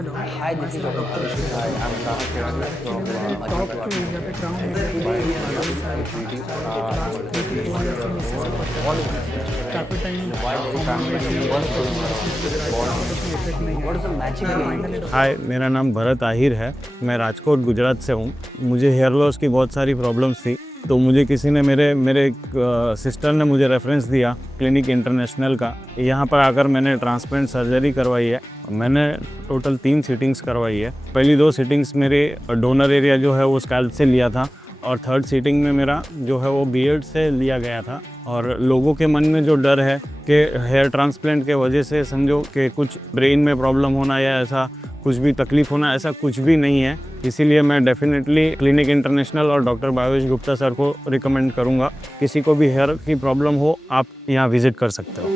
Hello, Hi, this is Bharat Ahir. I'm actually मेरे top के area पे crown area पे जो बाल्डनेस आया था लास्ट 3 to 4 ईयर से मुझसे सफ़र कर रहा था। काफ़ी टाइम होम्योपैथी एलोपैथी मेडिसिन वगैरह आया बट कोई इफेक्ट नहीं What is the आया। matching मैं name? फाइनली हाय, मेरा नाम भरत आहिर है। मैं राजकोट गुजरात से हूँ। मुझे हेयर लॉस की बहुत सारी प्रॉब्लम्स थी, तो मुझे किसी ने मेरे एक सिस्टर ने मुझे रेफरेंस दिया क्लिनिक इंटरनेशनल का। यहाँ पर आकर मैंने ट्रांसप्लांट सर्जरी करवाई है। मैंने टोटल 3 सीटिंग्स करवाई है। पहली 2 सीटिंग्स मेरे डोनर एरिया जो है वो स्कैल्प से लिया था, और थर्ड सीटिंग में मेरा जो है वो बियर्ड से लिया गया था। और लोगों के मन में जो डर है कि हेयर ट्रांसप्लांट के वजह से समझो कि कुछ ब्रेन में प्रॉब्लम होना या ऐसा कुछ भी तकलीफ़ होना, ऐसा कुछ भी नहीं है। इसीलिए मैं डेफिनेटली क्लिनिक इंटरनेशनल और डॉक्टर भावेश गुप्ता सर को रिकमेंड करूँगा। किसी को भी हेयर की प्रॉब्लम हो, आप यहाँ विज़िट कर सकते हो।